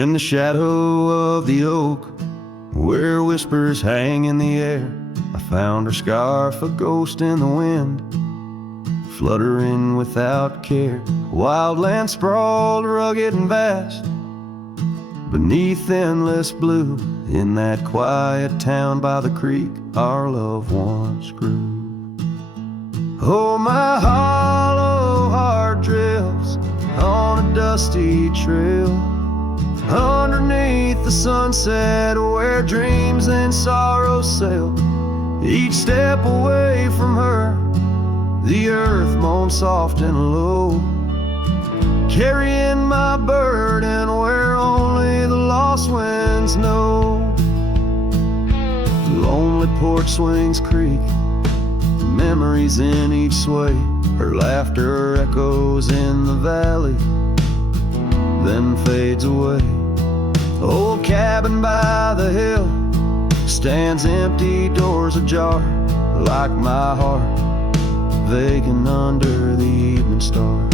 In the shadow of the oak, where whispers hang in the air, I found her scarf, a ghost in the wind, fluttering without care. Wildland sprawled, rugged and vast, beneath endless blue. In that quiet town by the creek, our love once grew. Oh, my hollow heart drifts on a dusty trail, underneath the sunset, where dreams and sorrows sail. Each step away from her, the earth moans soft and low, carrying my burden where only the lost winds know. Lonely porch swings creak, memories in each sway. Her laughter echoes in the valley, then fades away. Old cabin by the hill stands empty, doors ajar, like my heart vacant under the evening star.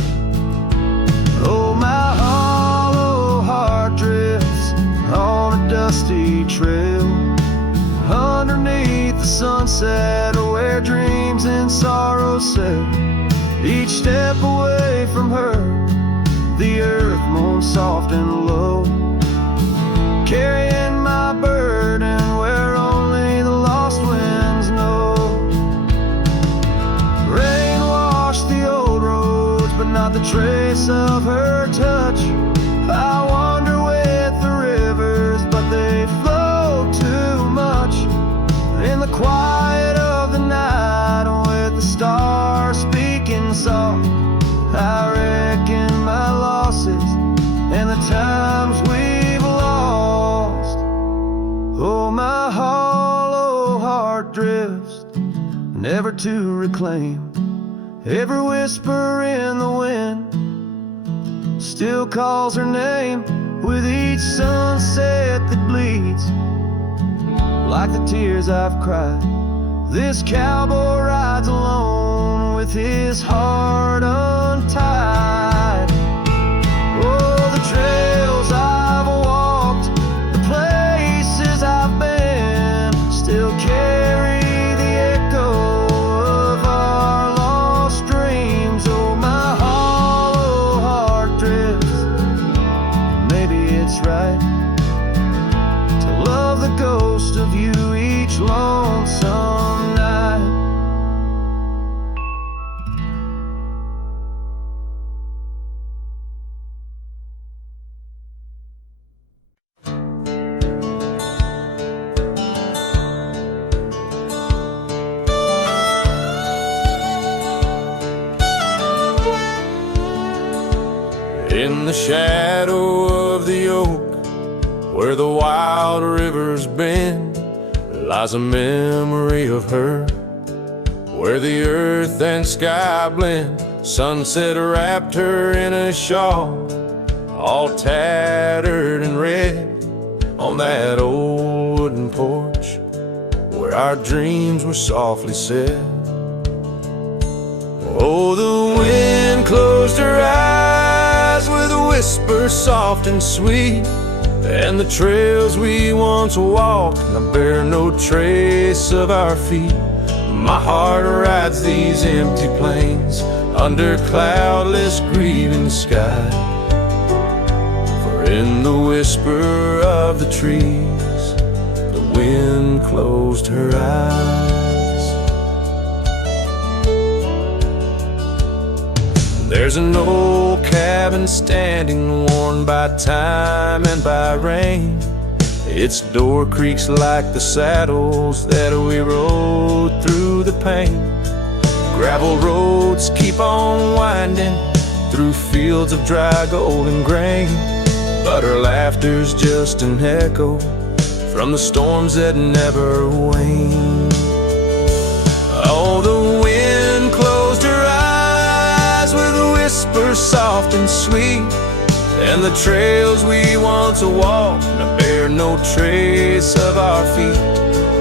Oh, my hollow heart drifts on a dusty trail, underneath the sunset, where dreams and sorrows sail. Each step away from her, the earth moans soft and low, carrying my burden where only the lost winds know. Rain washed the old roads, but not the trace of her touch. I wander with the rivers, but they flow too much. In the quiet of the night, with the stars speaking soft, I reckon my losses and the times we've lost. Oh, my hollow heart drifts, never to reclaim. Every whisper in the wind still calls her name, with each sunset that bleeds like the tears I've cried. This cowboy rides alone with his heart untied. Oh, the trails I've walked, the places I've been, still carry the echo of our lost dreams. Oh, my hollow heart drifts, maybe it's right to love the ghost of you each lonesome night. In the shadow of the oak, where the wild rivers bend, lies a memory of her, where the earth and sky blend. Sunset wrapped her in a shawl, all tattered and red, on that old wooden porch where our dreams were softly said. Oh, the wind closed her eyes with a whisper soft and sweet, and the trails we once walked now bear no trace of our feet. My heart rides these empty plains under cloudless grieving sky, for in the whisper of the trees the wind closed her eyes. There's an old cabin standing, worn by time and by rain. Its door creaks like the saddles that we rode through the pain. Gravel roads keep on winding through fields of dry golden grain, but her laughter's just an echo from the storms that never wane. Oh, the wind closed her eyes with a whisper soft and sweet, and the trails we once walked now bear no trace of our feet.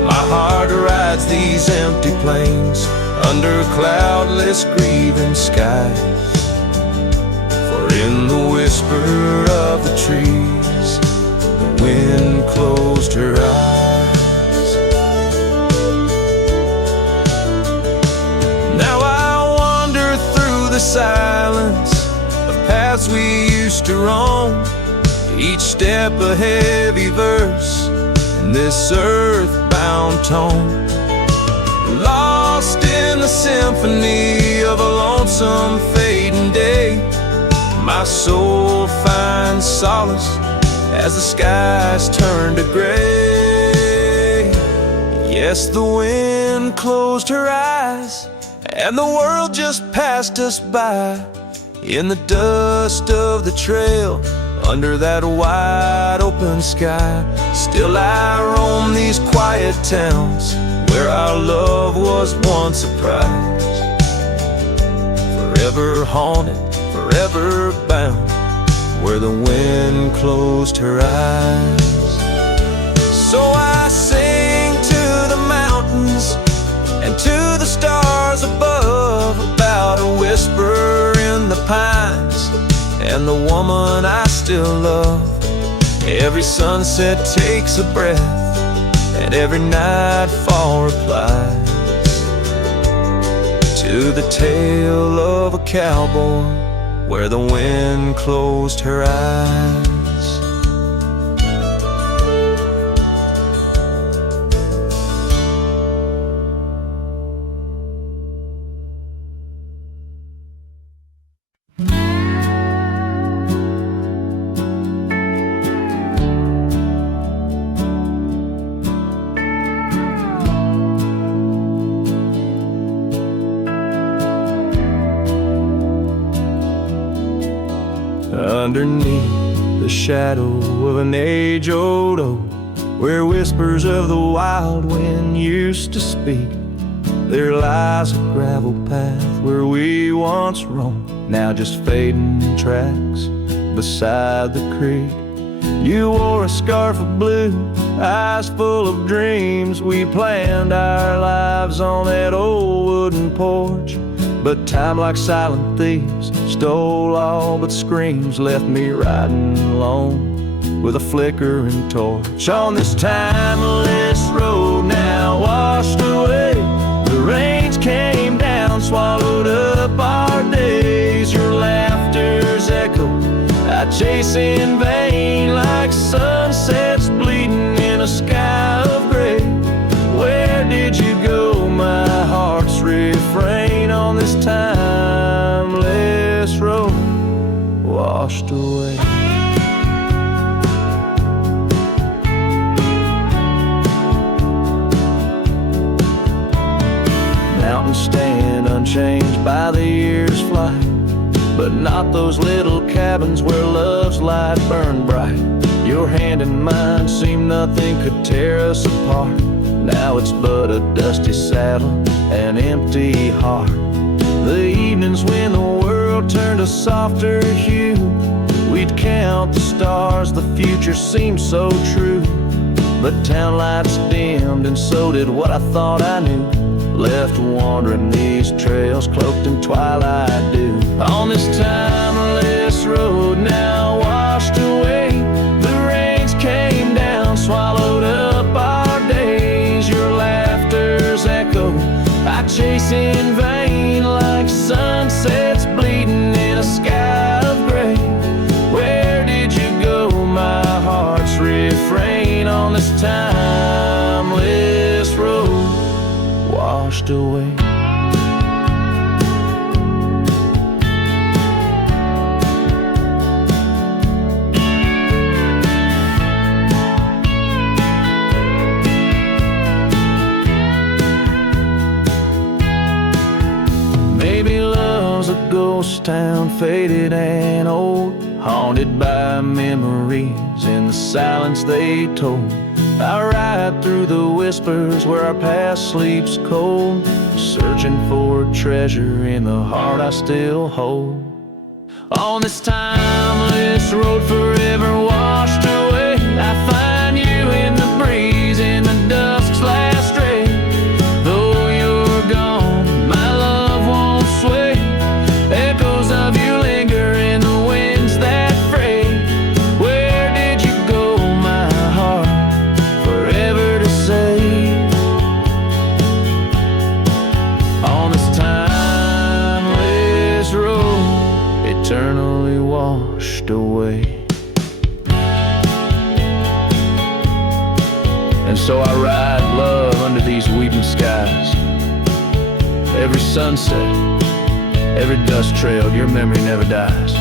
My heart rides these empty plains under cloudless grieving skies, for in the whisper of the trees wind closed her eyes. Now I wander through the silence of paths we used to roam, each step a heavy verse in this earthbound tone. Lost in the symphony of a lonesome fading day, my soul finds solace as the skies turn to gray. Yes, the wind closed her eyes, and the world just passed us by. In the dust of the trail, under that wide open sky, still I roam these quiet towns where our love was once a prize. Forever haunted, forever bound, where the wind closed her eyes. So I sing to the mountains and to the stars above about a whisper in the pines and the woman I still love. Every sunset takes a breath, and every nightfall replies to the tale of a cowboy where the wind closed her eyes. Underneath the shadow of an age-old oak, where whispers of the wild wind used to speak, there lies a gravel path where we once roamed, now just fading tracks beside the creek. You wore a scarf of blue, eyes full of dreams. We planned our lives on that old wooden porch, but time, like silent thieves, stole all but screams, left me riding alone with a flickering torch. On this timeless road now washed away, the rains came down, swallowed up our days. Your laughter's echo I chase in vain, like sunsets bleeding in a sky of gray. Where did you go, my heart's refrain, on this timeless road washed away? Mountains stand unchanged by the year's flight, but not those little cabins where love's light burned bright. Your hand in mine seemed nothing could tear us apart. Now it's but a dusty saddle, an empty heart. The evenings when the world turned a softer hue, we'd count the stars, the future seemed so true. But town lights dimmed, and so did what I thought I knew. Left wandering these trails, cloaked in twilight dew. On this timeless road now washed away, the rains came down, swallowed up our days. Your laughter's echo I chase in vain, like sunsets bleeding in a sky of gray. Where did you go, my heart's refrain, on this timeless road washed away? Maybe love's a ghost town, faded and old, haunted by memories in the silence they told. I ride through the whispers where our past sleeps cold, searching for a treasure in the heart I still hold. On this timeless road forever washed away, I find you in the breeze, in the dusk's last ray. Though you're gone, my love won't sway. Echoes of you linger in the winds that fray. Where did you go, my eternally washed away. And so I ride love under these weeping skies. Every sunset, every dust trail, your memory never dies.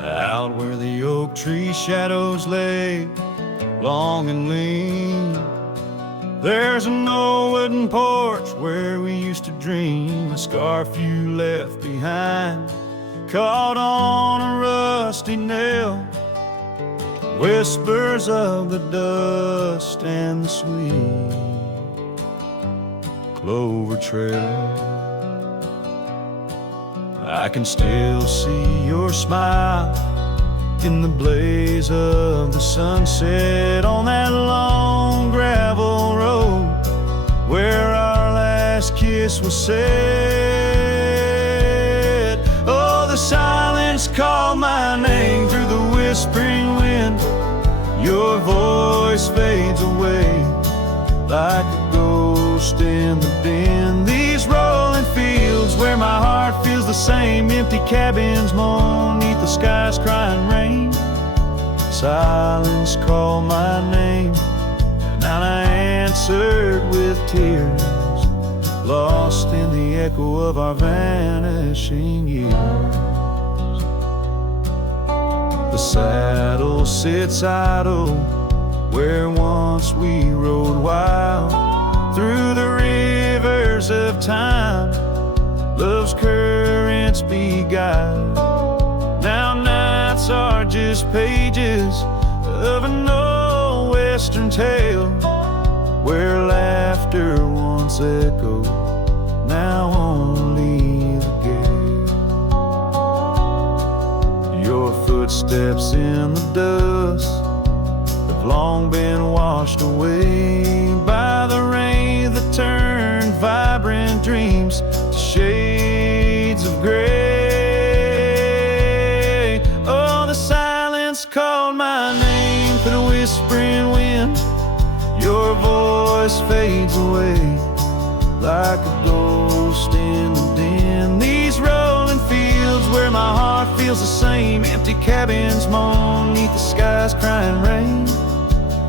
Out where the oak tree shadows lay, long and lean, there's an old wooden porch where we used to dream. A scarf you left behind, caught on a rusty nail, whispers of the dust and the sweet clover trail. I can still see your smile in the blaze of the sunset on that long gravel road where our last kiss was said. Oh, the silence called my name through the whispering wind. Your voice fades away like a ghost in the din. These rolling fields where my heart feels the same, empty cabins moan neath the sky's crying rain. Silence called my name, and I answered with tears, lost in the echo of our vanishing years. The saddle sits idle where once we rode wild through the rivers of time. Love's currents beguiled. Now nights are just pages of an old western tale where laughter once echoed, now only the gale. Your footsteps in the dust have long been washed away by the rain that turned vibrant dreams to shades of gray. Oh, the silence called my name through the whispering wind. Your voice fades away like a ghost in the din. These rolling fields where my heart feels the same, empty cabins moan neath the sky's crying rain.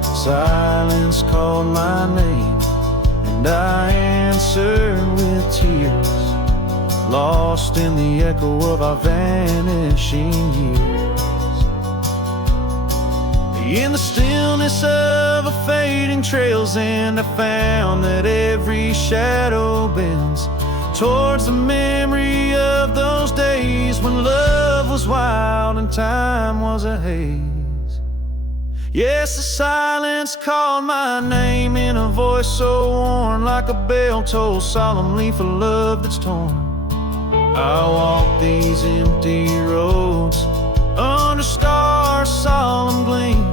Silence called my name, and I answered with tears, lost in the echo of our vanishing years. In the stillness of a fading trail's end, I found that every shadow bends towards the memory of those days when love was wild and time was a haze. Yes, the silence called my name in a voice so worn, like a bell toll solemnly for love that's torn. I walk these empty roads under stars' solemn gleam,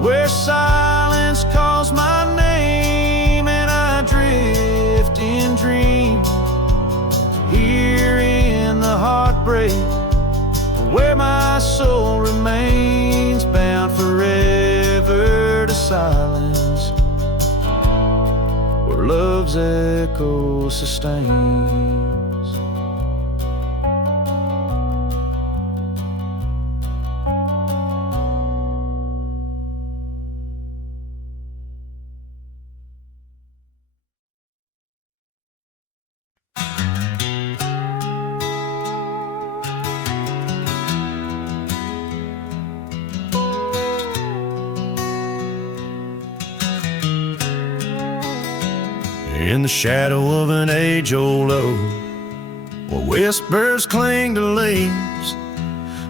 where silence calls my name and I drift in dream. Here in the heartbreak, where my soul remains bound forever to silence, where love's echo sustains. In the shadow of an age-old oak, where whispers cling to leaves,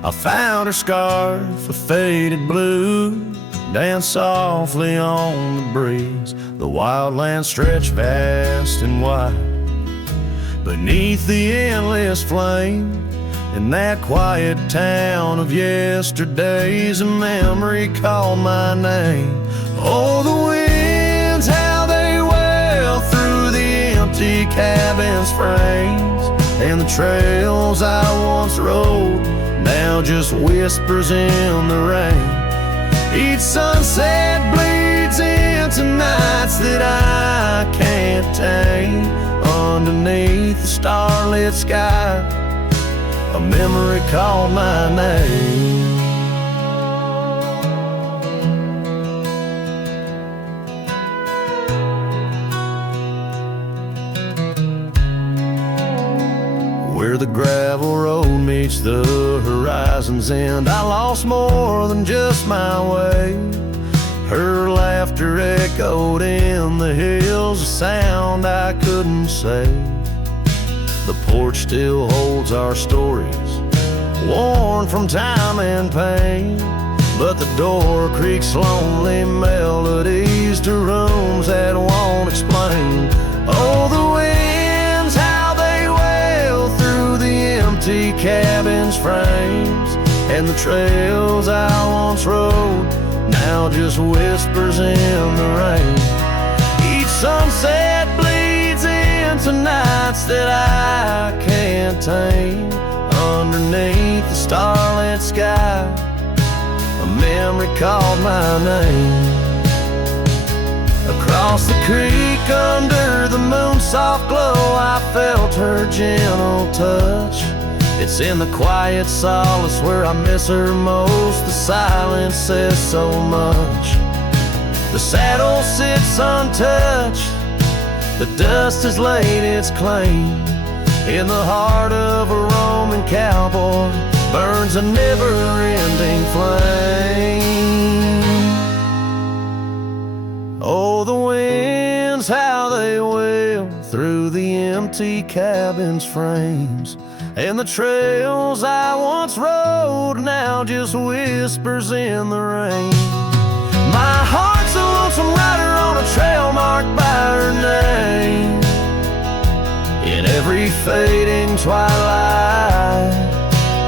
I found her scarf of faded blue, dance softly on the breeze. The wildlands stretch vast and wide beneath the endless flame. In that quiet town of yesterdays, a memory called my name. Oh, the winds, how they wail cabin's frames, and the trails I once rode now just whispers in the rain. Each sunset bleeds into nights that I can't tame. Underneath the starlit sky, a memory called my name. Where the gravel road meets the horizon's end, I lost more than just my way. Her laughter echoed in the hills, a sound I couldn't say. The porch still holds our stories, worn from time and pain, but the door creaks lonely melodies to rooms that won't explain. Oh, the winds, how they wail through the empty cabin's frames, and the trails I once rode now just whispers in the rain. Each sunset bleeds into nights that I can't tame. Underneath the starlit sky, a memory called my name. Across the creek under the moon's soft glow, I felt her gentle touch. It's in the quiet solace where I miss her most. The silence says so much. The saddle sits untouched, the dust has laid its claim. In the heart of a Roman cowboy burns a never-ending flame. Oh, the winds, how they wail through the empty cabin's frames, and the trails I once rode now just whispers in the rain. My heart's a lonesome rider on a trail marked by her name. In every fading twilight,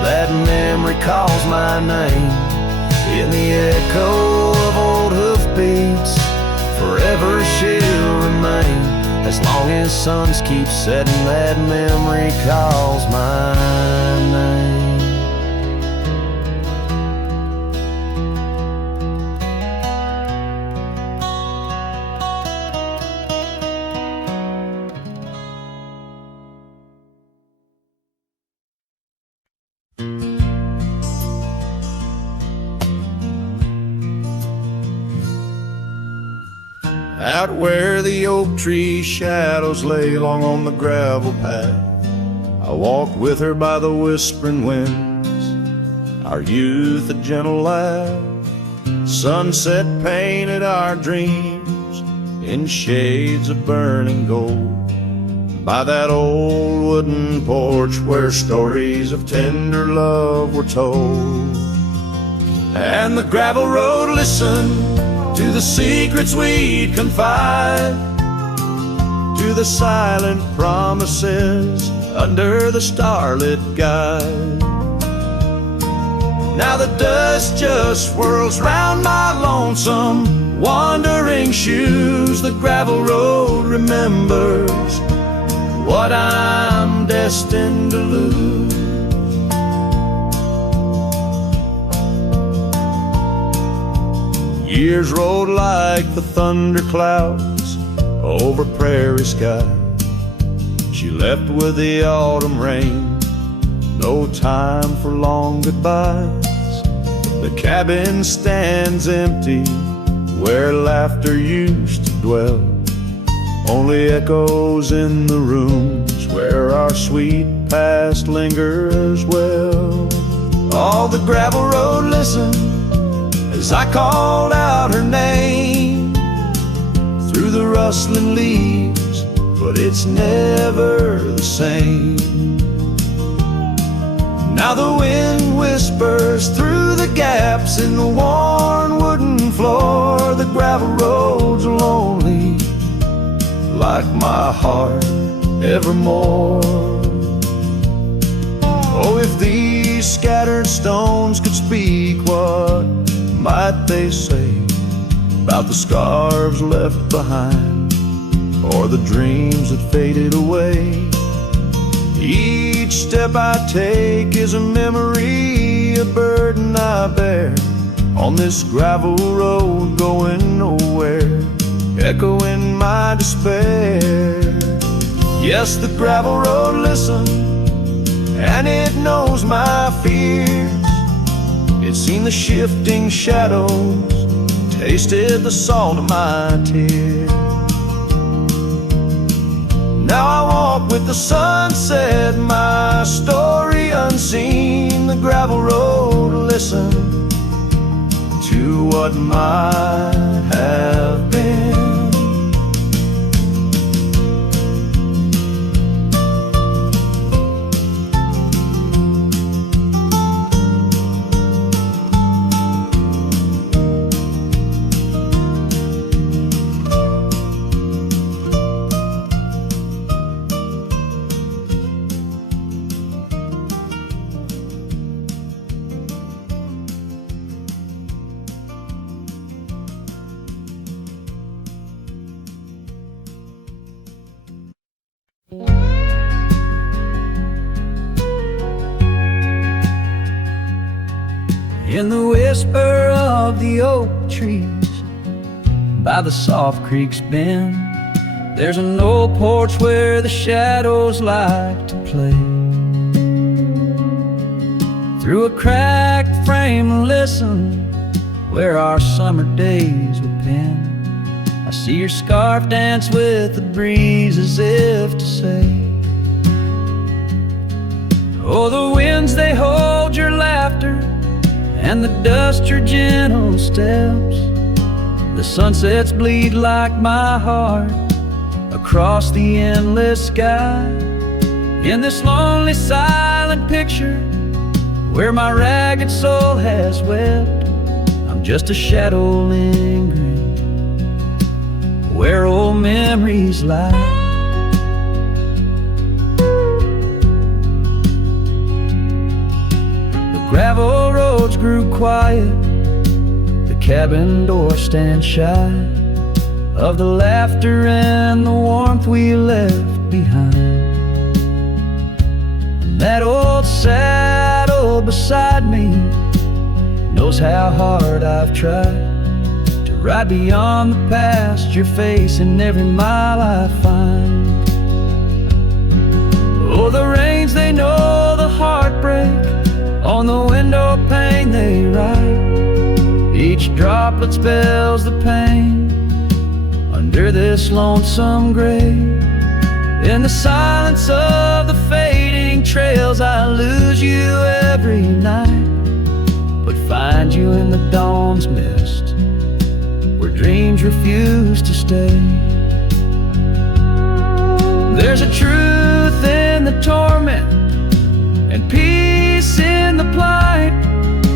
that memory calls my name. In the echo of old hoofbeats, forever she'll remain. As long as suns keep setting, that memory calls my name. Out where the oak tree shadows lay long on the gravel path, I walked with her by the whispering winds, our youth a gentle laugh. Sunset painted our dreams in shades of burning gold, by that old wooden porch where stories of tender love were told. And the gravel road listened to the secrets we'd confide, to the silent promises under the starlit guide. Now the dust just swirls round my lonesome wandering shoes. The gravel road remembers what I'm destined to lose. Years rolled like the thunder clouds over prairie sky. She left with the autumn rain, no time for long goodbyes. The cabin stands empty where laughter used to dwell, only echoes in the rooms where our sweet past lingers well. All the gravel road listened as I called out her name through the rustling leaves, but it's never the same. Now the wind whispers through the gaps in the worn wooden floor. The gravel road's lonely, like my heart evermore. Oh, if these scattered stones could speak, what might they say about the scars left behind, or the dreams that faded away? Each step I take is a memory, a burden I bear on this gravel road going nowhere, echoing my despair. Yes, the gravel road listens, and it knows my fears. It's seen the shifting shadows, tasted the salt of my tears. Now I walk with the sunset, my story unseen. The gravel road listen to what might have been. In the whisper of the oak trees by the soft creek's bend, there's an old porch where the shadows like to play. Through a cracked frame, listen where our summer days were penned. I see your scarf dance with the breeze as if to say, oh, the winds, they hold your laughter, and the dust your gentle steps. The sunsets bleed like my heart across the endless sky. In this lonely silent picture where my ragged soul has wept, I'm just a shadow lingering where old memories lie. Gravel roads grew quiet, the cabin door stands shy of the laughter and the warmth we left behind. And that old saddle beside me knows how hard I've tried to ride beyond the past, your face in every mile I find. Oh, the rains, they know the heartbreak, on the window pane they write. Each droplet spells the pain under this lonesome grave. In the silence of the fading trails, I lose you every night, but find you in the dawn's mist where dreams refuse to stay. There's a truth in the torment and peace in the plight,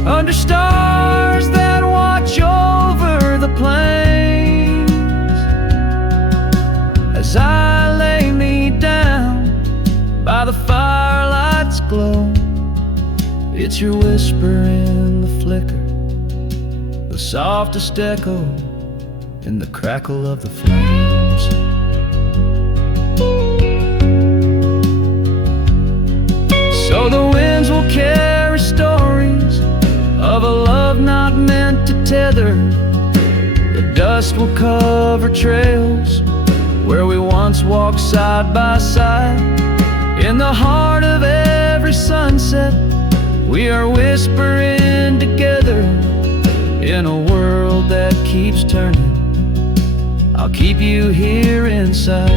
under stars that watch over the plains. As I lay me down by the firelight's glow, it's your whisper in the flicker, the softest echo in the crackle of the flames. So the winds will carry stories of a love not meant to tether. The dust will cover trails where we once walked side by side. In the heart of every sunset, we are whispering together. In a world that keeps turning, I'll keep you here inside.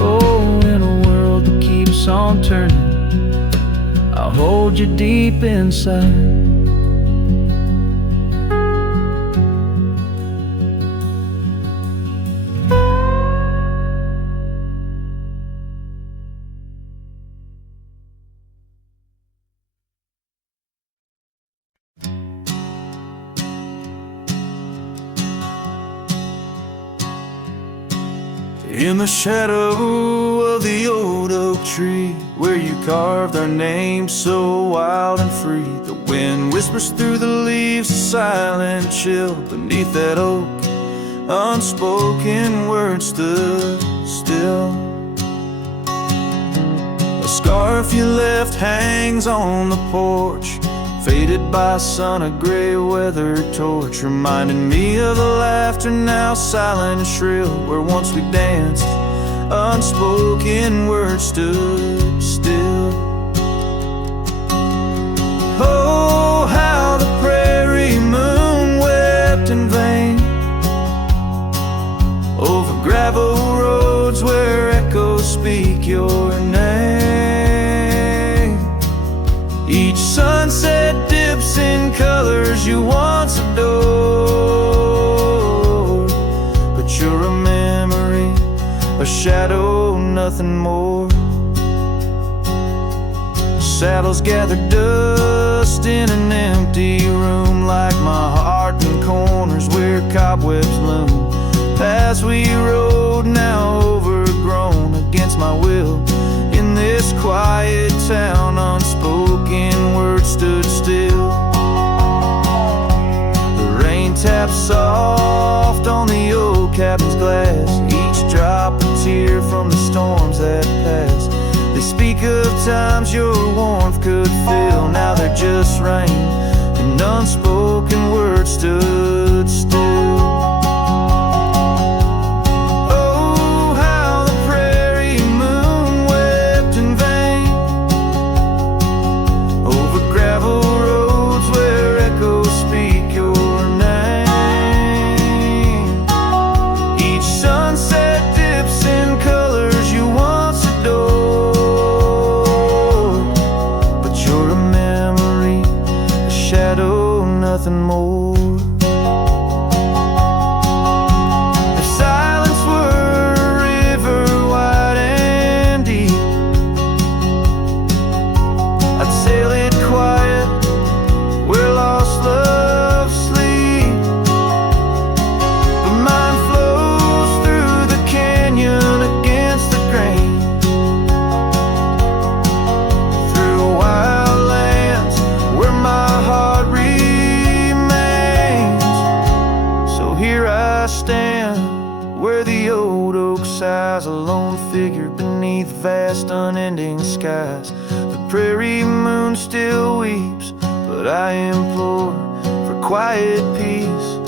Oh, in a world that keeps on turning, I'll hold you deep inside. In the shadow of the old oak tree, where you carved our names so wild and free, the wind whispers through the leaves, a silent chill beneath that oak. Unspoken words stood still. scarf you left hangs on the porch, faded by sun, a gray weathered torch, reminding me of the laughter now silent and shrill, where once we danced, unspoken words stood still. Oh, how the prairie moon wept in vain over gravel roads where echoes speak your name. Each sunset dips in colors you once adored, but you're a memory, a shadow, nothing more. Saddles gather dust in an empty room, like my heart in corners where cobwebs loom. Paths we rode, now overgrown against my will. In this quiet town, unspoken words stood still. The rain taps soft on the old cabin's glass, each drop a tear from the storms that passed. They speak of times your warmth could fill, now they're just rain, and unspoken words stood still. Oh, how the prairie moon wept in vain over gravel roads where echoes speak your name. Each sunset dips in colors you once adored, but you're a memory, a shadow, nothing more. If silence were a river wide and deep, I'd sail it quiet where lost love sleep. But mine flows through the canyon against the grain, through wild lands where my heart remains. So here I stand, where the old oak sighs, a lone figure beneath vast unending skies. The prairie moon still weeps, but I implore for quiet peace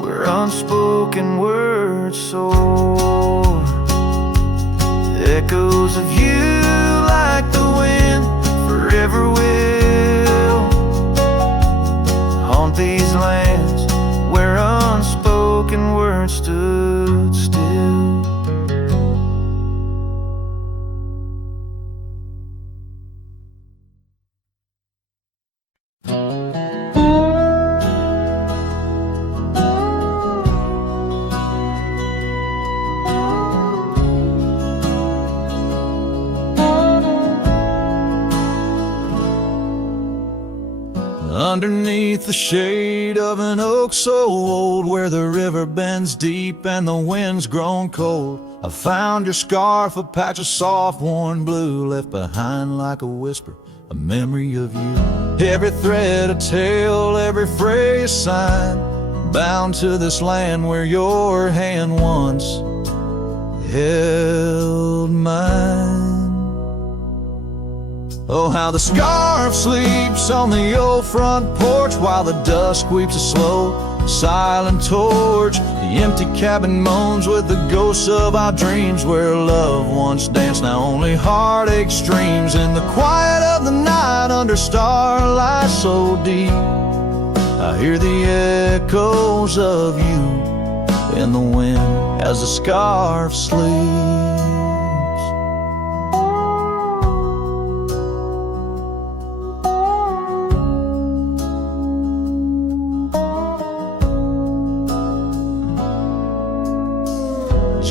where unspoken words soar. The echoes of you, like the wind, forever will haunt these lands where unspoken words stood still. Underneath the shade of an oak so old, where the river bends deep and the wind's grown cold, I found your scarf, a patch of soft worn blue, left behind like a whisper, a memory of you. Every thread a tale, every phrase sign, bound to this land where your hand once held mine. Oh, how the scarf sleeps on the old front porch, while the dusk weeps a slow, silent torch. The empty cabin moans with the ghosts of our dreams, where love once danced, now only heartache streams. In the quiet of the night, under starlight so deep, I hear the echoes of you in the wind as the scarf sleeps.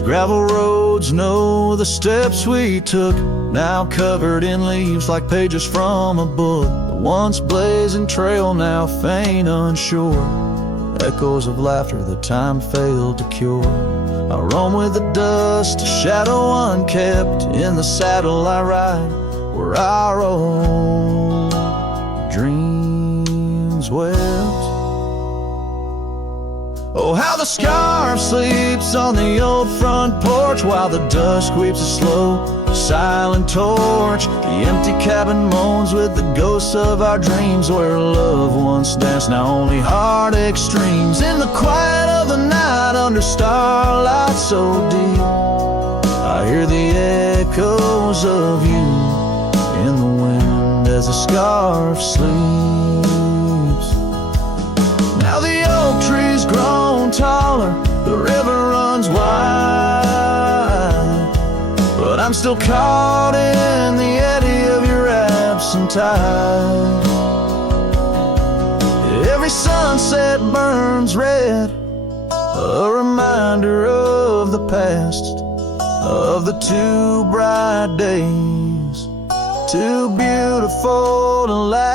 Gravel roads know the steps we took, now covered in leaves like pages from a book. The once blazing trail now faint, unsure, echoes of laughter that time failed to cure. I roam with the dust, a shadow unkept. In the saddle I ride, where our old dreams wept. Oh, how the scarf sleeps on the old front porch while the dusk weeps a slow, silent torch. The empty cabin moans with the ghosts of our dreams, where love once danced, now only heartache streams. In the quiet of the night, under starlight so deep, I hear the echoes of you in the wind as the scarf sleeps. Now the oak tree's grown taller, the river runs wide, but I'm still caught in the eddy of your absent tide. Every sunset burns red, a reminder of the past, of the two bright days, too beautiful to last.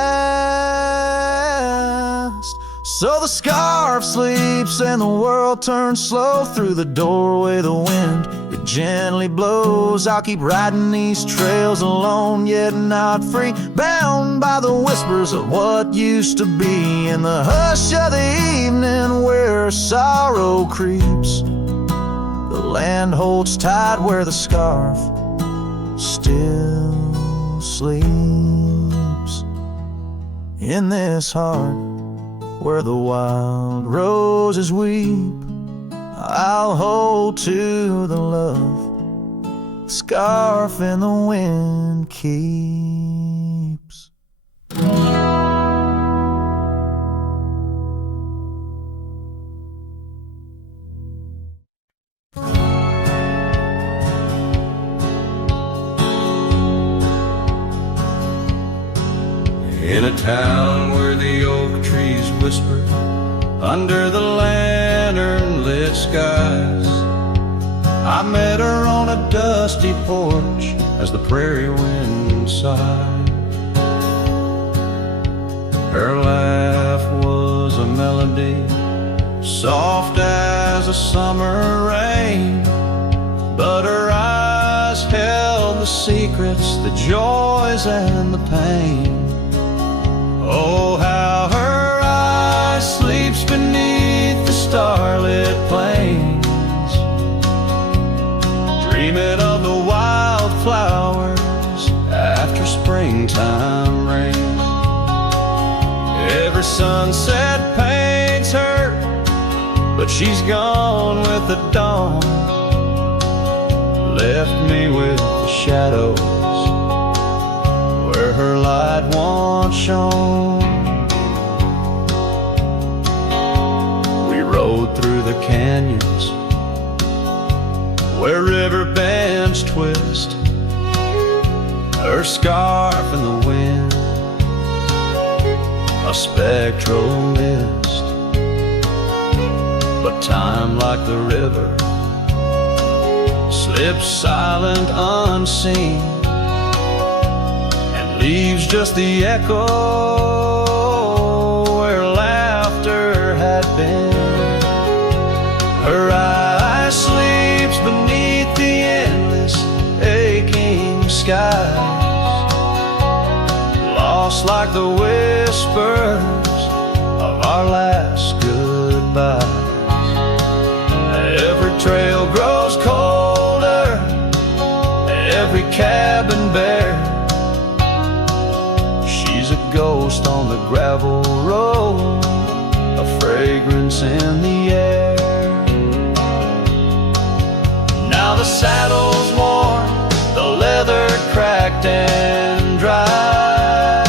So the scarf sleeps and the world turns slow. Through the doorway the wind, it gently blows. I'll keep riding these trails alone, yet not free, bound by the whispers of what used to be. In the hush of the evening where sorrow creeps, the land holds tight where the scarf still sleeps. In this heart where the wild roses weep, I'll hold to the love the scarf in the wind keeps. In a town where the oak trees whisper under the lantern-lit skies, I met her on a dusty porch as the prairie wind sighed. Her laugh was a melody, soft as a summer rain, but her eyes held the secrets, the joys and the pain. Oh, how her eye sleeps beneath the starlit plains, dreaming of the wildflowers after springtime rain. Every sunset paints her, but she's gone with the dawn, left me with the shadows where her light once shone. We rode through the canyons where river bends twist, her scarf in the wind, a spectral mist. But time, like the river, slips silent unseen, leaves just the echo where laughter had been. Her eye sleeps beneath the endless aching skies, lost like the whispers of our last goodbyes. Every trail grows colder, every cabin bare, a ghost on the gravel road, a fragrance in the air. Now the saddle's worn, the leather cracked and dry,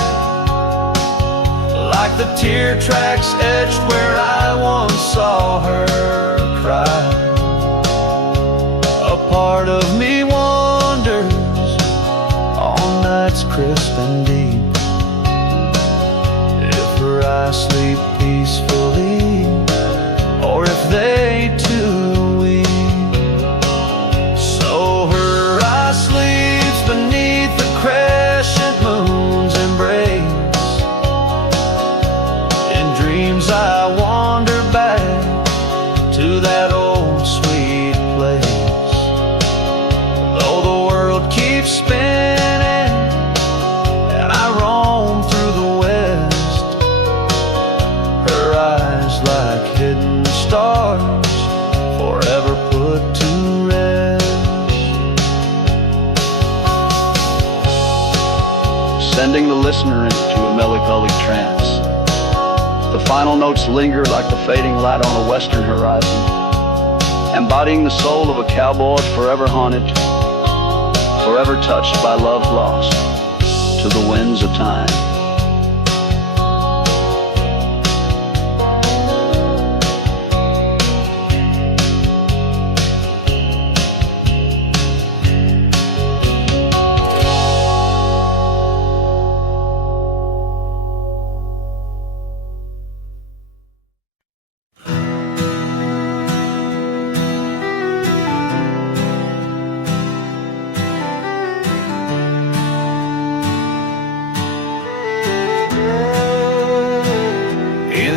like the tear tracks etched where I once saw her cry. A part of me wanders on nights crisp and deep, I sleep peacefully, or if they too weep. So her eye sleeps beneath the crescent moon's embrace. In dreams I wander back to that old sweet place. Though the world keeps spinning and I roam through the west, her eyes sending the listener into a melancholic trance. The final notes linger like the fading light on a western horizon, embodying the soul of a cowboy forever haunted, forever touched by love lost to the winds of time.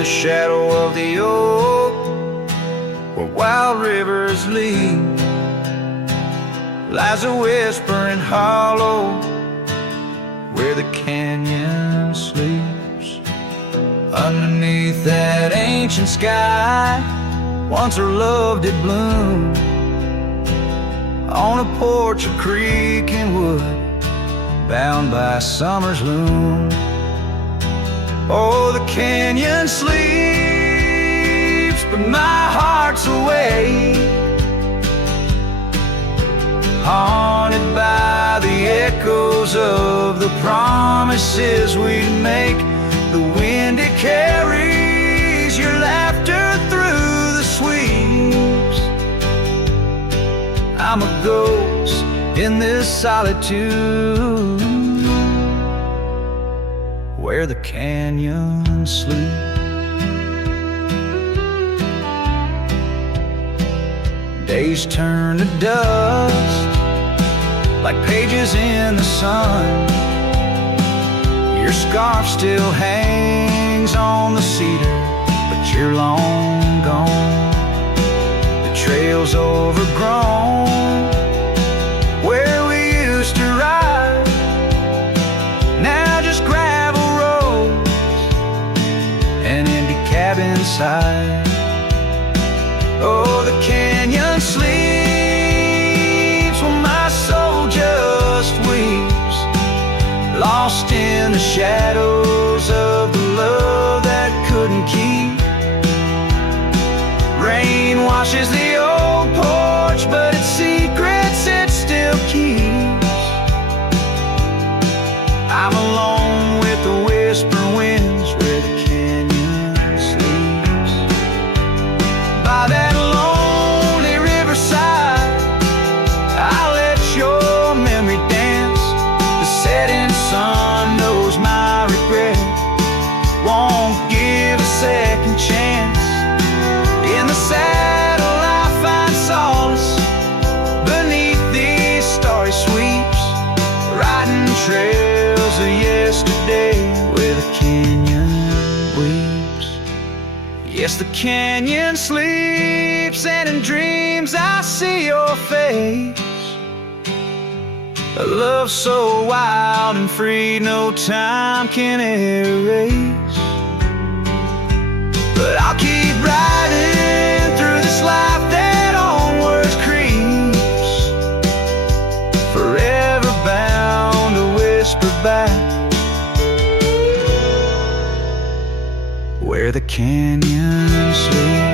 Shadow of the oak, where wild rivers lead, lies a whispering hollow, where the canyon sleeps. Underneath that ancient sky, once our love did bloom, on a porch of creek and wood, bound by summer's loom. Oh, the canyon sleeps, but my heart's awake, haunted by the echoes of the promises we'd make. The wind, it carries your laughter through the sweeps. I'm a ghost in this solitude, where the canyon sleeps. Days turn to dust like pages in the sun. Your scarf still hangs on the cedar, but you're long gone. The trail's overgrown where we used to ride, now just gravel an empty cabin side. Oh, the canyon sleeps when my soul just weeps, lost in the shadows of the love that couldn't keep. Rain washes the old porch, but its secrets it still keeps. I'm alone with the whisper winds where the by that lonely riverside, I'll let your memory dance. The setting sun knows my regret, won't give a second chance. In the saddle I find solace beneath these starry sweeps, riding trails of yesterday where the canyon weeps. Yes, the canyon sleeps, and in dreams I see your face. A love so wild and free, no time can erase. But I'll keep riding through this life that onwards creeps, forever bound to whisper back where the canyon sleeps.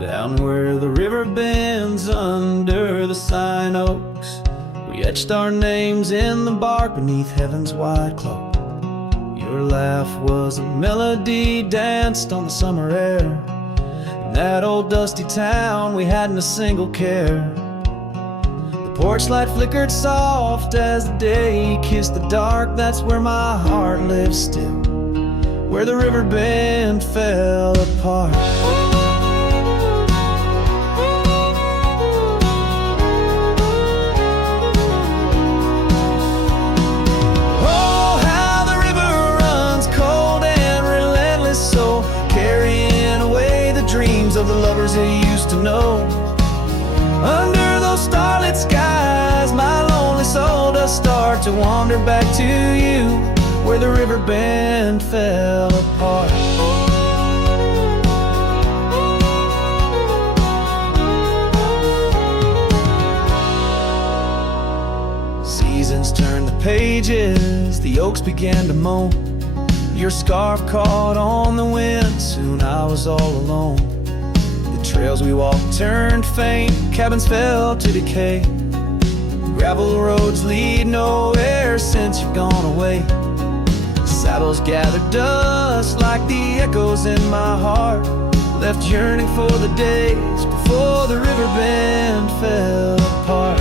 Down where the river bends under the sign oaks, we etched our names in the bark beneath heaven's wide cloak. Your laugh was a melody danced on the summer air. In that old dusty town we hadn't a single care. The porch light flickered soft as the day kissed the dark. That's where my heart lives still, where the river bend fell apart. Of the lovers they used to know. wander back to you, where the river bend fell apart. Seasons turned the pages, the oaks began to moan. Your scarf caught on the wind, soon I was all alone. The trails we walked turned faint, cabins fell to decay. Gravel roads lead nowhere since you've gone away. Saddles gathered dust like the echoes in my heart, left yearning for the days before the river bend fell apart.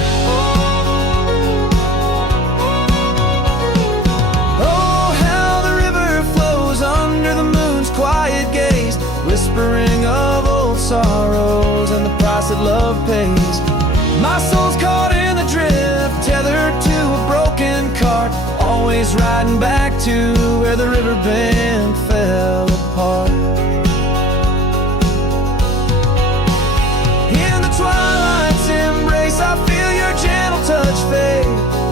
Under the moon's quiet gaze, whispering of old sorrows and the price that love pays. My soul's caught in the drift, tethered to a broken cart, always riding back to where the river bend fell apart. In the twilight's embrace, I feel your gentle touch fade.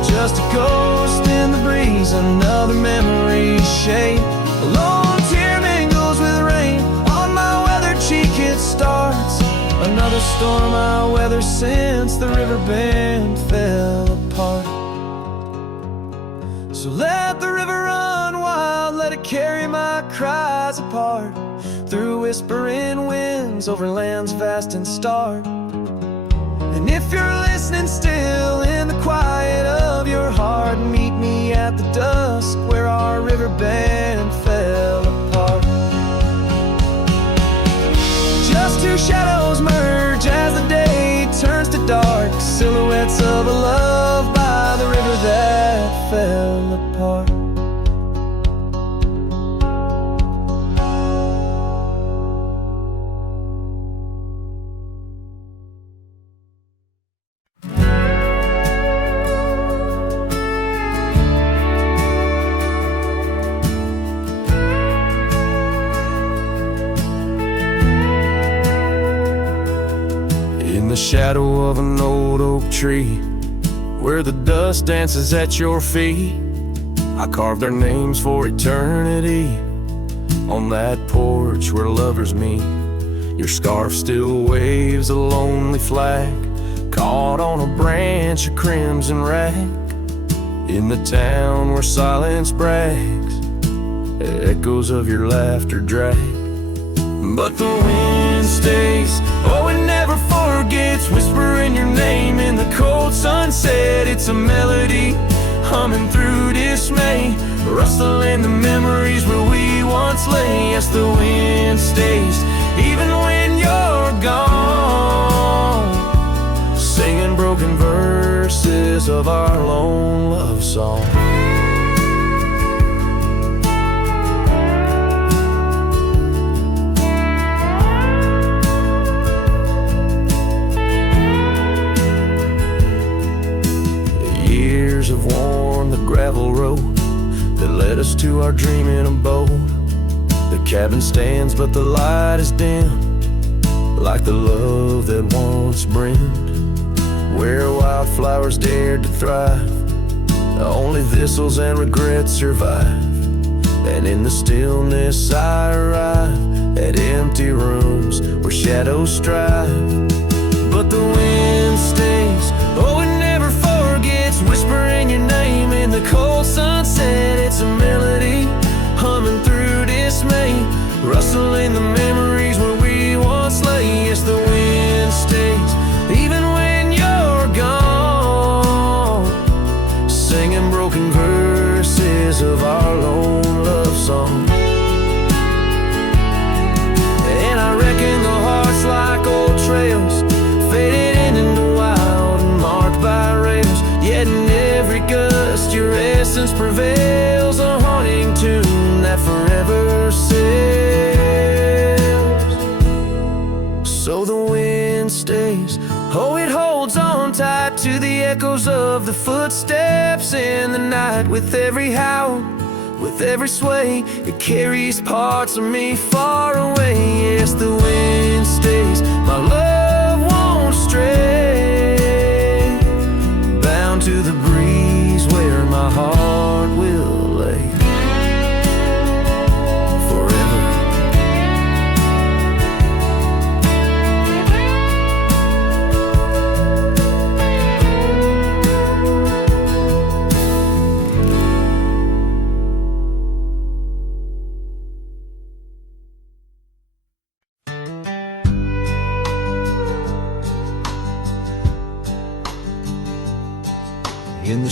Just a ghost in the breeze, another memory shade. A lone tear mingles with rain, on my weathered cheek it starts. Another storm I weather since the river bend fell apart. So let the river run wild, let it carry my cries apart, through whispering winds, over lands vast and stark. And if you're listening still in the quiet of your heart, meet me at the dusk where our river bend fell apart. Just two shadows merge as the day turns to dark, silhouettes of a love by the river that fell apart. Shadow of an old oak tree, where the dust dances at your feet, I carved their names for eternity. On that porch where lovers meet, your scarf still waves a lonely flag, caught on a branch of crimson rag. In the town where silence brags, echoes of your laughter drag. But the wind stays, oh it never forgets, whispering your name in the cold sunset. It's a melody, humming through dismay, rustling the memories where we once lay. Yes, the wind stays, even when you're gone, singing broken verses of our lone love song. Have worn the gravel road that led us to our dreaming abode. The cabin stands but the light is dim, like the love that once brimmed, where wildflowers dared to thrive, only thistles and regrets survive. And in the stillness I arrive at empty rooms where shadows strive. But the wind stays, oh it never forgets, whispering your name in the cold sunset. It's a melody, humming through dismay, rustling the memories where we once lay. Yes, the wind stays, even when you're gone, singing broken verses of our lone love song. And I reckon the heart's like old trails, faded into wild and marked by rails. Yet in every gust your essence prevails, a haunting tune that forever sails. So the wind stays, oh it holds on tight to the echoes of the footsteps in the night. With every howl, with every sway, it carries parts of me far away. Yes, the wind stays, my love won't stray, bound to the breeze where my heart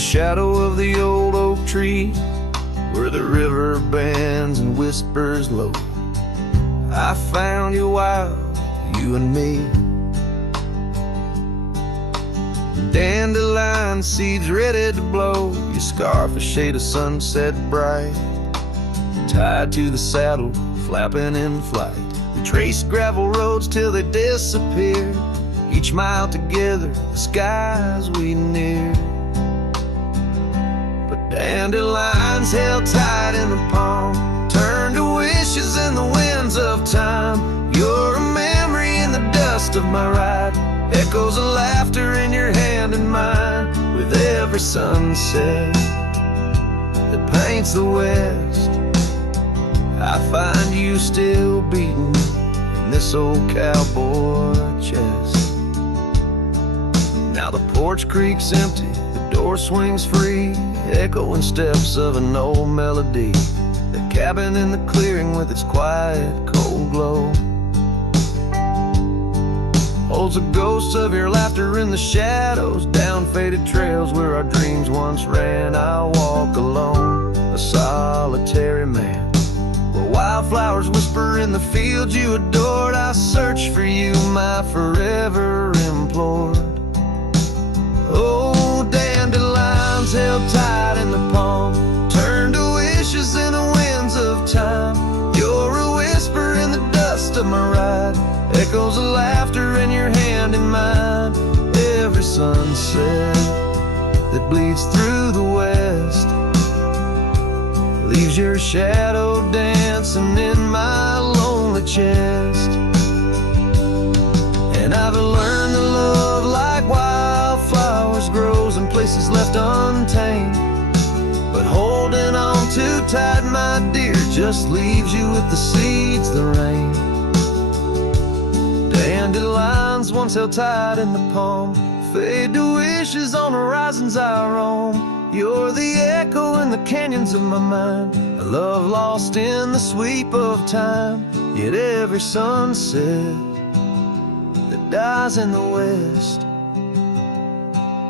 shadow of the old oak tree, where the river bends and whispers low, I found you wild, you and me. Dandelion seeds ready to blow, your scarf a shade of sunset bright, tied to the saddle, flapping in flight. We traced gravel roads till they disappeared, each mile together, the skies we neared. But dandelions held tight in the palm, turned to wishes in the winds of time. You're a memory in the dust of my ride, echoes of laughter in your hand and mine. With every sunset that paints the west, I find you still beating in this old cowboy chest. Now the porch creak's empty, the door swings free, echoing steps of an old melody. The cabin in the clearing with its quiet, cold glow holds a ghost of your laughter in the shadows, down faded trails where our dreams once ran. I'll walk alone, a solitary man, where wildflowers whisper in the fields you adored. I search for you, my forever implored. Oh, dandelions held tight in the palm, turned to wishes in the winds of time. You're a whisper in the dust of my ride, echoes of laughter in your hand and mine. Every sunset that bleeds through the west leaves your shadow dancing in my lonely chest. And I've learned that love like wildflowers grows in places left untamed, but holding on too tight, my dear, just leaves you with the seeds that rain. Dandelions once held tight in the palm, fade to wishes on horizons I roam. You're the echo in the canyons of my mind, a love lost in the sweep of time. Yet every sunset that dies in the west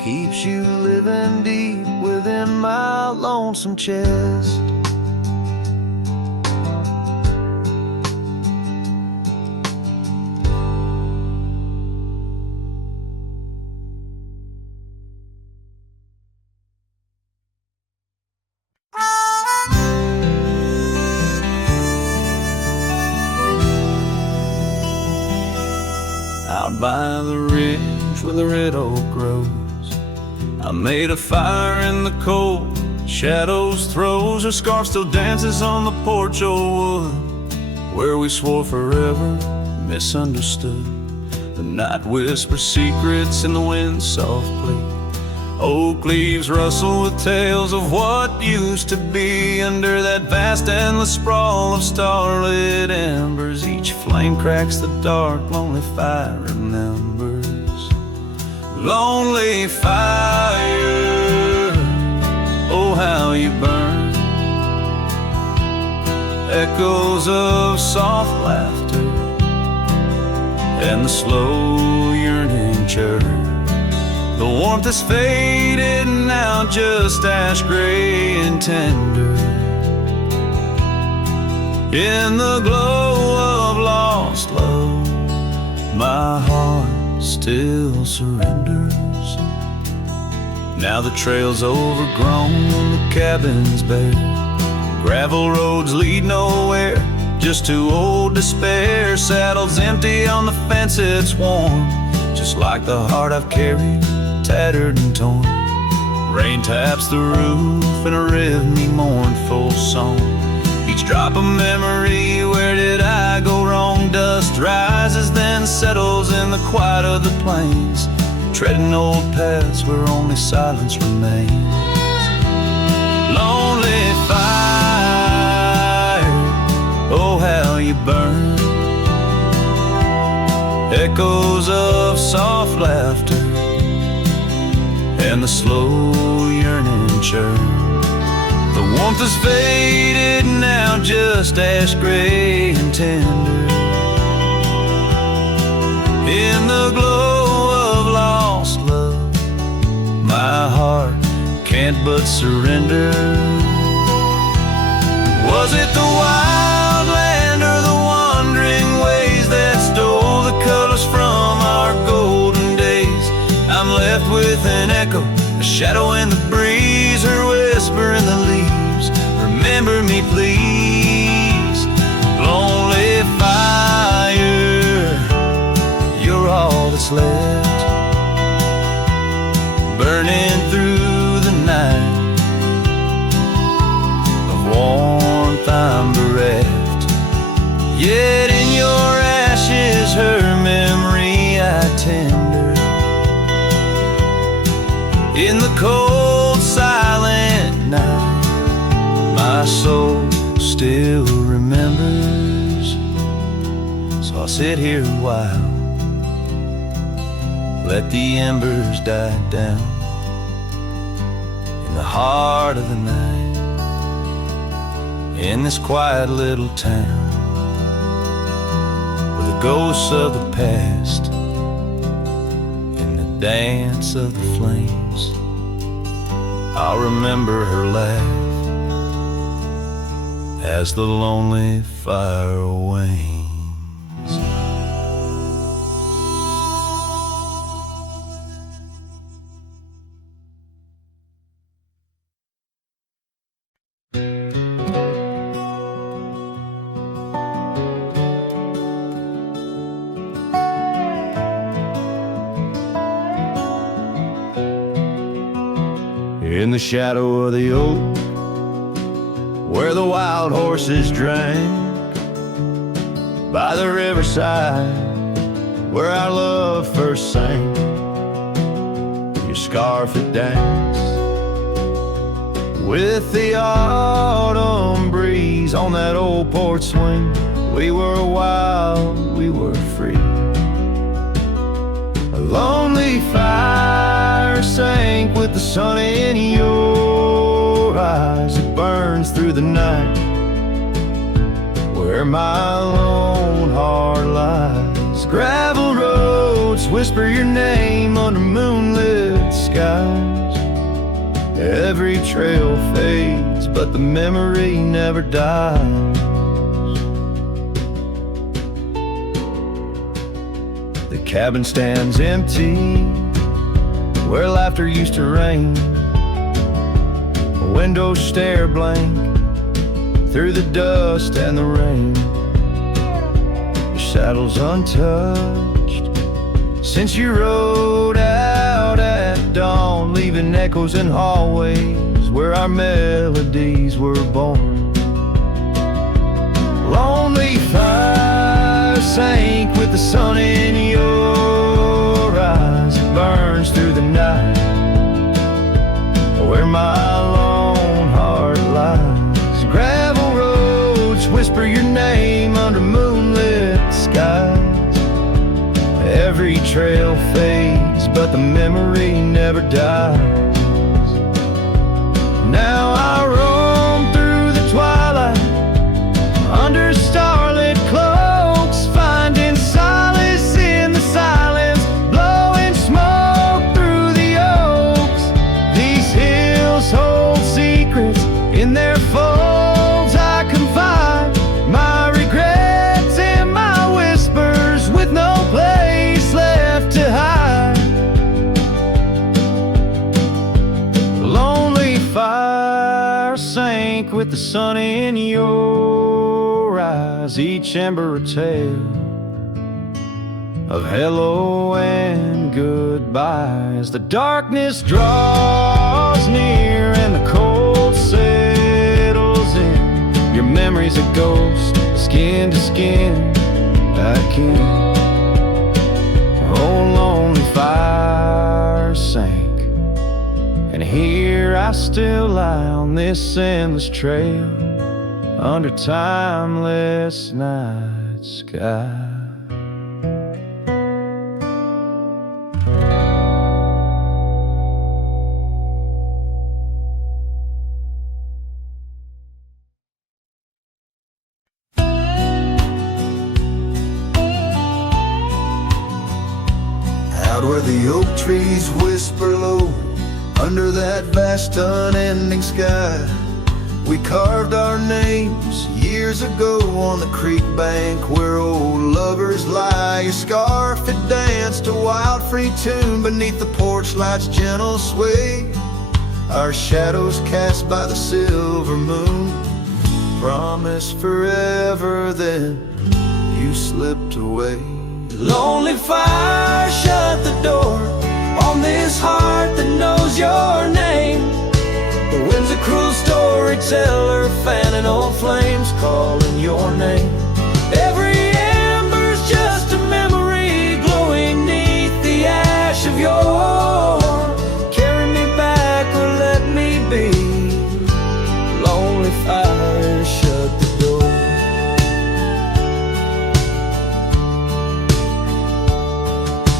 keeps you living deep within my lonesome chest. Out by the ridge where the red oak grows, I made a fire in the cold, shadows throws. Her scarf still dances on the porch old wood, where we swore forever, misunderstood. The night whispers secrets in the wind softly, oak leaves rustle with tales of what used to be. Under that vast endless sprawl of starlit embers, each flame cracks the dark, lonely fire remembers. Lonely fire, oh how you burn. Echoes of soft laughter and the slow yearning churn. The warmth is faded now, just ash gray and tender. In the glow of lost love, my heart still surrenders. Now the trail's overgrown, the cabin's bare, gravel roads lead nowhere, just to old despair. Saddle's empty on the fence, it's warm, just like the heart I've carried, tattered and torn. Rain taps the roof in a rhythmy, mournful song. Each drop a memory, where did I go wrong? Dust rises, then settles in the quiet of the plains, treading old paths where only silence remains. Lonely fire, oh how you burn. Echoes of soft laughter and the slow yearning churn. The warmth is faded now, just ash gray and tender. In the glow of lost love, my heart can't but surrender. Was it the wild land or the wandering ways that stole the colors from our golden days? I'm left with an echo, a shadow in the breeze, her whisper in the leaves. Remember me, please. Lonely fire, you're all that's left, burning through the night. Of warmth I'm bereft, yet in your ashes her memory I tender. In the cold silent night, my soul still remembers. So I'll sit here a while, let the embers die down in the heart of the night, in this quiet little town, where the ghosts of the past, in the dance of the flames, I'll remember her laugh as the lonely fire wanes. In the shadow of the oak, where the wild horses drank, by the riverside, where our love first sang, your scarf had danced with the autumn breeze on that old porch swing. We were wild, we were free. A lonely fire sank with the sun in your eyes. It burns through the night, where my lone heart lies. Gravel roads whisper your name under moonlit skies. Every trail fades, but the memory never dies. The cabin stands empty, where laughter used to reign. Windows stare blank through the dust and the rain. Your saddle's untouched since you rode out at dawn, leaving echoes in hallways where our melodies were born. Lonely fire sank with the sun in your eyes. It burns through the night, where my lone heart lies. Gravel roads whisper your name under moonlit skies. Every trail fades, but the memory never dies. Now I roam through the twilight, under starlit cloaks, finding solace in the silence, blowing smoke through the oaks. These hills hold secrets, in their folds I confide my regrets and my whispers, with no place left to hide. The lonely fire sank with the sun in your eyes, each ember a tale of hello and goodbye. As the darkness draws near and the cold settles in, your memory's a ghost, skin to skin, I can. Oh, lonely fire sank, and here I still lie on this endless trail, under timeless night sky. Out where the oak trees whisper low, Under that vast unending sky, we carved our names years ago on the creek bank where old lovers lie. Your scarf had danced a wild free tune beneath the porch light's gentle sway. Our shadows cast by the silver moon promised forever, then you slipped away. Lonely fire, shut the door on this heart that knows your name. The wind's a cruel storyteller, fanning old flames, calling your name. Every ember's just a memory glowing neath the ash of your. Carry me back or let me be. Lonely fire, shut the door.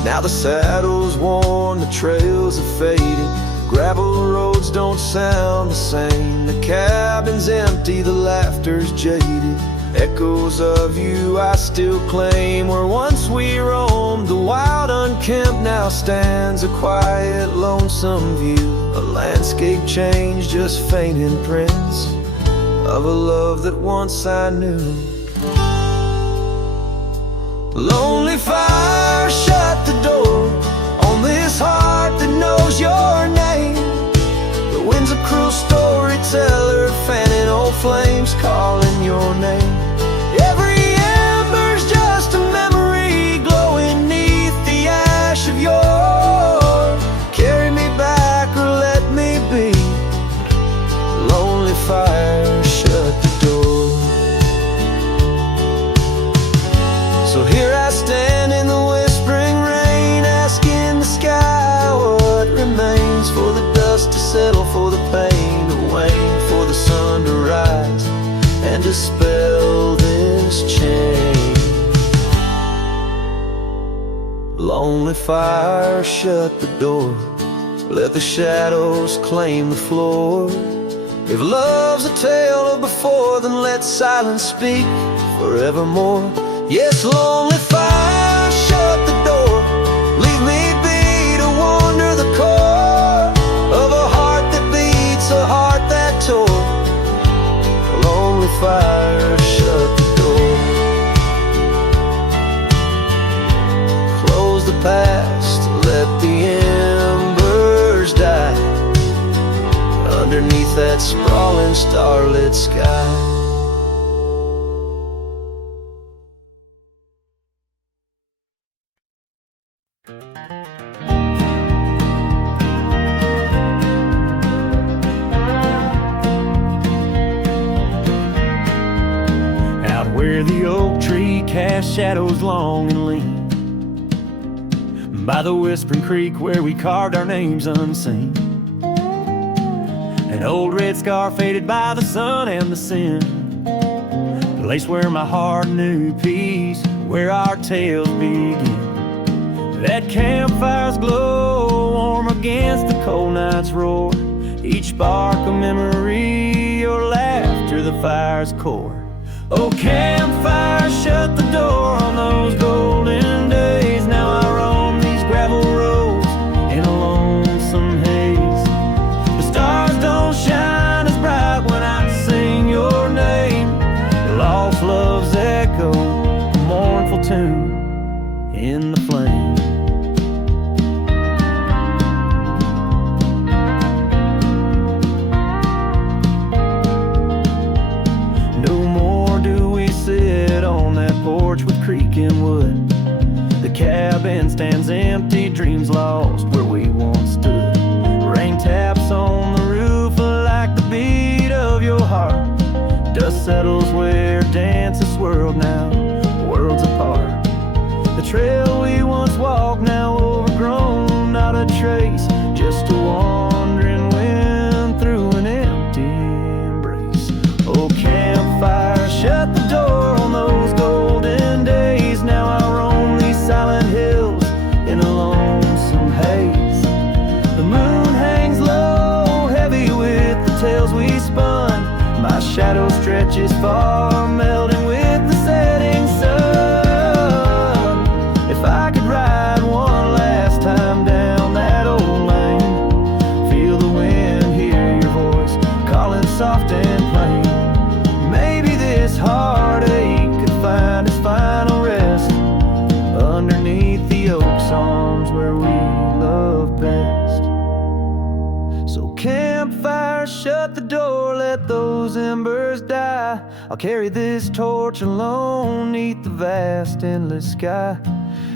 Now the saddle's worn, the trails are fading, gravel roads don't sound the same. The cabin's empty, the laughter's jaded. Echoes of you I still claim. Where once we roamed, the wild unkempt now stands a quiet, lonesome view. A landscape change, just faint imprints of a love that once I knew. Lonely fire, shut the door on this heart that knows your name. The wind's a cruel storyteller, fanning old flames, calling your name. Every ember's just a memory glowing neath the ash of your. Carry me back or let me be. Lonely fire, shut the door. So here I stand in the whispering rain, asking the sky what remains. For the dust to settle, for the pain to wane, for the sun to rise and dispel this change. Lonely fire, shut the door. Let the shadows claim the floor. If love's a tale of before, then let silence speak forevermore. Yes, lonely fire, shut the door. Leave me be to wander the core of a heart that beats, a heart that tore. Lonely fire, shut the door. Close the past, let the embers die underneath that sprawling starlit sky. Where the oak tree casts shadows long and lean, by the whispering creek where we carved our names unseen. An old red scar faded by the sun and the sin, the place where my heart knew peace, where our tales begin. That campfire's glow, warm against the cold night's roar, each spark a memory, your laughter the fire's core. Oh, campfire, shut the door on those golden days. Now I roam these gravel roads in a lonesome haze. The stars don't shine as bright when I sing your name. Lost love's echo, a mournful tune in the flame. Porch with creaking wood, the cabin stands empty, dreams lost where we once stood. Rain taps on the roof like the beat of your heart. Dust settles where dances swirled, now worlds apart. The trail we once walked, now overgrown, not a trace, just a wandering wind through an empty embrace. Oh, campfire, shut the door on those golden days. Now I roam these silent hills in a lonesome haze. The moon hangs low, heavy with the tales we spun. My shadow stretches far, melting with the setting sun. If I could ride one last time down that old lane, feel I'll carry this torch alone, neath the vast endless sky.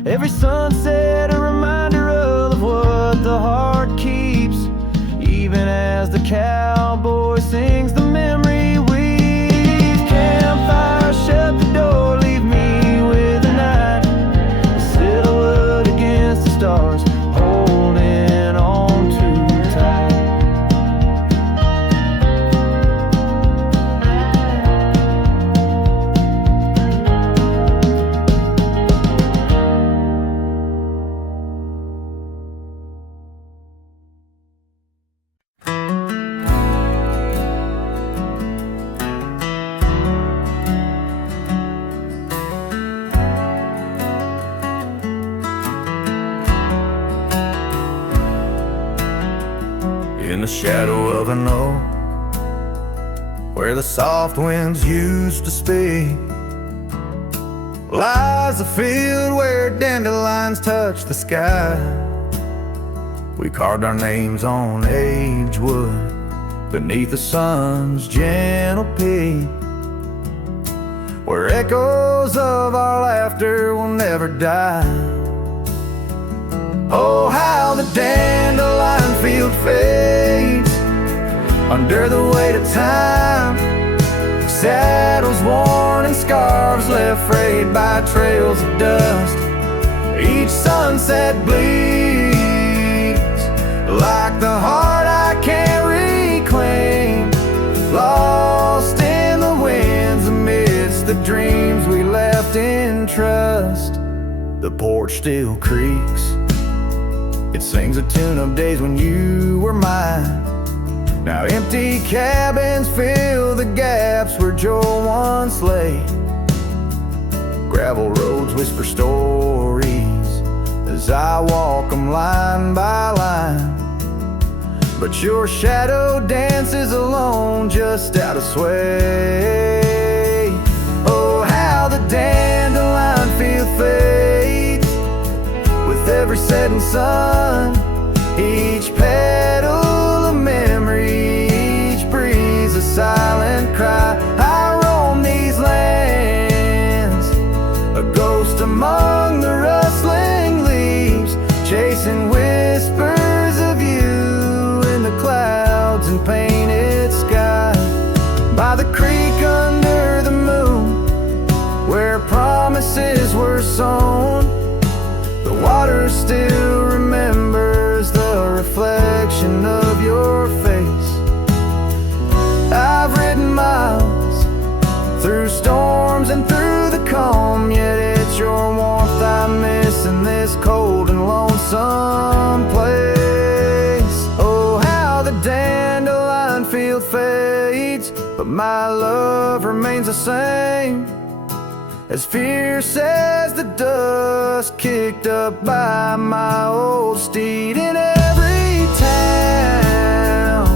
Every sunset a reminder of what the heart keeps. Even as the cowboy sings, the memory weaves. Campfire, shut the door, leave me with the night. A silhouette against the stars, holding on too tight. In the shadow of an oak, where the soft winds used to speak, lies a field where dandelions touch the sky. We carved our names on aged wood beneath the sun's gentle peak, where echoes of our laughter will never die. Oh, how the dandelion field fades under the weight of time. Saddles worn and scarves left frayed by trails of dust. Each sunset bleeds like the heart I can't reclaim, lost in the winds amidst the dreams we left in trust. The porch still creaks, it sings a tune of days when you were mine. Now empty cabins fill the gaps where Joe once lay. Gravel roads whisper stories as I walk them line by line. But your shadow dances alone just out of sway. Oh, how the dandelion field fades with every setting sun. Each petal a memory, each breeze a silent cry. I roam these lands, a ghost among the rustling leaves, chasing whispers of you in the clouds and painted sky. By the creek under the moon, where promises were sown, the water still remembers the reflection of your face. I've ridden miles through storms and through the calm, yet it's your warmth I miss in this cold and lonesome place. Oh, how the dandelion field fades, but my love remains the same, as fierce as the dust kicked up by my old steed. In every town,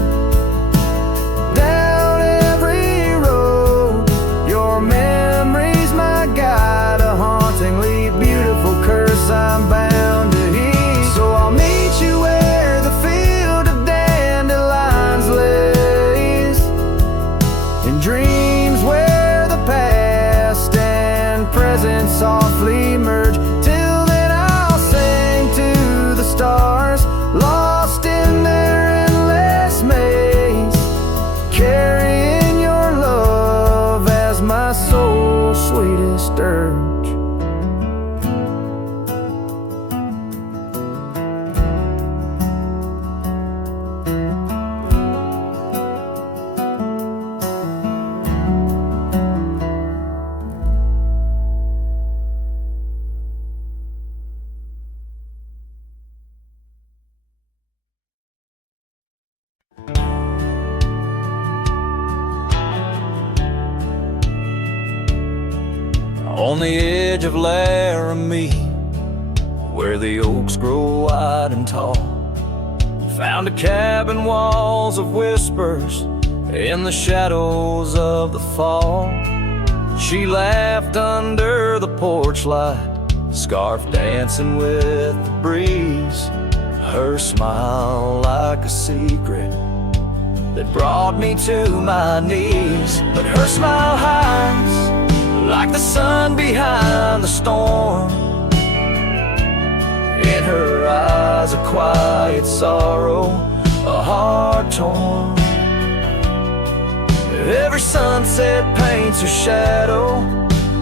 down every road, your memory's my guide, a hauntingly beautiful curse I'm bound to heed. So I'll meet you where the field of dandelions lays, in dreams where the past and present softly merge. Till then I'll sing to the stars, lost in their endless maze, carrying your love as my soul's sweetest dirge. On the edge of Laramie, where the oaks grow wide and tall, found a cabin, walls of whispers in the shadows of the fall. She laughed under the porch light, scarf dancing with the breeze, her smile like a secret that brought me to my knees. But her smile hides like the sun behind the storm. In her eyes a quiet sorrow, a heart torn. Every sunset paints her shadow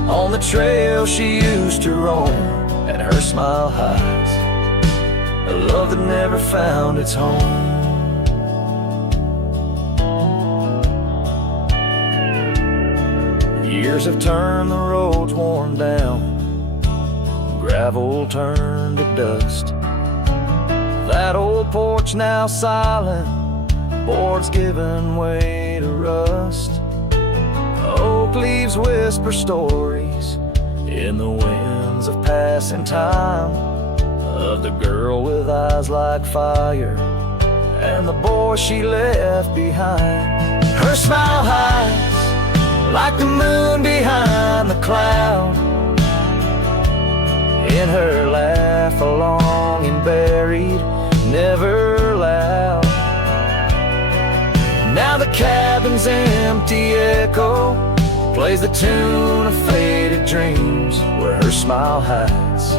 on the trail she used to roam. And her smile hides a love that never found its home. Years have turned the roads worn down, gravel turned to dust. That old porch now silent, boards giving way to rust. Oak leaves whisper stories in the winds of passing time, of the girl with eyes like fire and the boy she left behind. Her smile hides like the moon behind the cloud. In her laugh a longing buried, never loud. Now the cabin's empty echo plays the tune of faded dreams, where her smile hides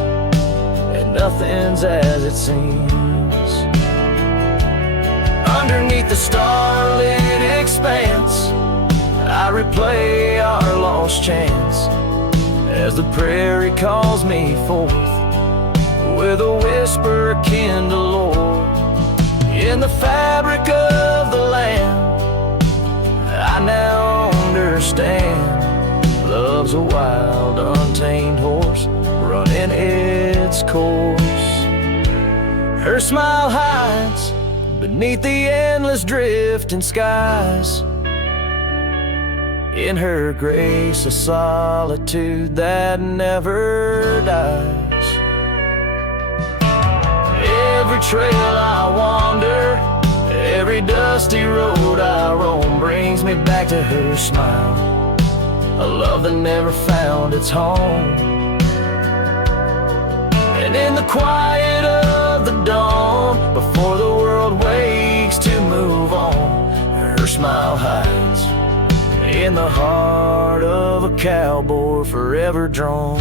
and nothing's as it seems. Underneath the starlit expanse I replay our lost chance, as the prairie calls me forth with a whisper akin to lore. In the fabric of the land I now understand, love's a wild untamed horse running its course. Her smile hides beneath the endless drifting skies. In her grace a solitude that never dies. Every trail I wander, every dusty road I roam, brings me back to her smile, a love that never found its home. And in the quiet of the dawn, before the world wakes to move on, her smile hides in the heart of a cowboy forever drawn.